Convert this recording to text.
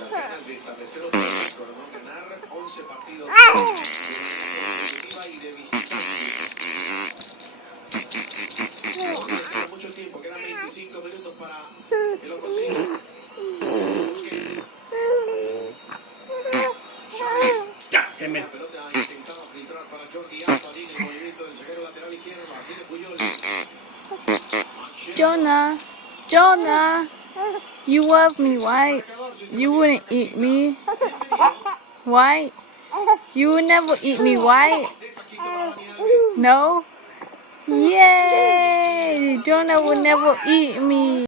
las ganas de establecer otro récord, ¿no? Ganar 11 partidos consecutiva y de visita. No queda mucho tiempo, quedan 25 minutos para que lo consiga. Ya, geme. La pelota intentaba filtrar para Jordi Alba, viene el movimiento del zaguero lateral izquierdo, la tiene Puyol. Jonah, you love me, right? You wouldn't eat me, right? You would never eat me, right? No? Yay! Jonah would never eat me.